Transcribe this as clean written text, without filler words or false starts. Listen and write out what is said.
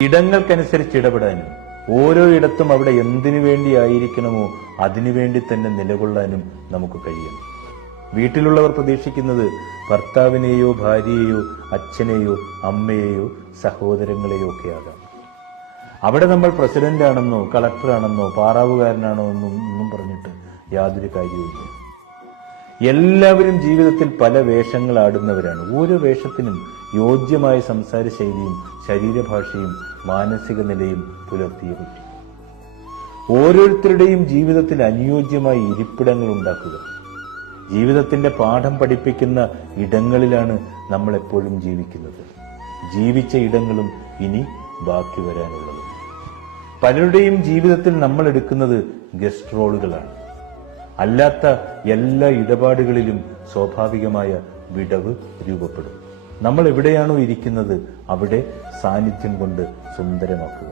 ഇടങ്ങൾക്കനുസരിച്ച് ഇടപെടാനും ഓരോ ഇടത്തും അവിടെ എന്തിനു വേണ്ടിയായിരിക്കണമോ അതിനുവേണ്ടി തന്നെ നിലകൊള്ളാനും നമുക്ക് കഴിയണം. വീട്ടിലുള്ളവർ പ്രതീക്ഷിക്കുന്നത് ഭർത്താവിനെയോ ഭാര്യയെയോ അച്ഛനെയോ അമ്മയെയോ സഹോദരങ്ങളെയോ ഒക്കെ ആകാം. അവിടെ നമ്മൾ പ്രസിഡന്റ് ആണെന്നോ കളക്ടറാണെന്നോ പാറാവുകാരനാണോ ഒന്നും പറഞ്ഞിട്ട് യാതൊരു കാര്യവുമില്ല. എല്ലാവരും ജീവിതത്തിൽ പല വേഷങ്ങൾ ആടുന്നവരാണ്. ഓരോ വേഷത്തിനും യോജ്യമായ സംസാര ശൈലിയും ശരീരഭാഷയും മാനസിക നിലയും പുലർത്തിയേ പറ്റും. ഓരോരുത്തരുടെയും ജീവിതത്തിൽ അനുയോജ്യമായ ഇരിപ്പിടങ്ങൾ ഉണ്ടാക്കുക. ജീവിതത്തിന്റെ പാഠം പഠിപ്പിക്കുന്ന ഇടങ്ങളിലാണ് നമ്മൾ എപ്പോഴും ജീവിക്കുന്നത്. ജീവിച്ച ഇടങ്ങളും ഇനി ബാക്കി വരാനുള്ളതും. പലരുടെയും ജീവിതത്തിൽ നമ്മൾ എടുക്കുന്നത് ഗസ്റ്റ് റോളുകളാണ്. അല്ലാത്ത എല്ലാ ഇടപാടുകളിലും സ്വാഭാവികമായ വിടവ് രൂപപ്പെടും. നമ്മൾ എവിടെയാണോ ഇരിക്കുന്നത് അവിടെ സാന്നിധ്യം കൊണ്ട് സുന്ദരമാക്കുക.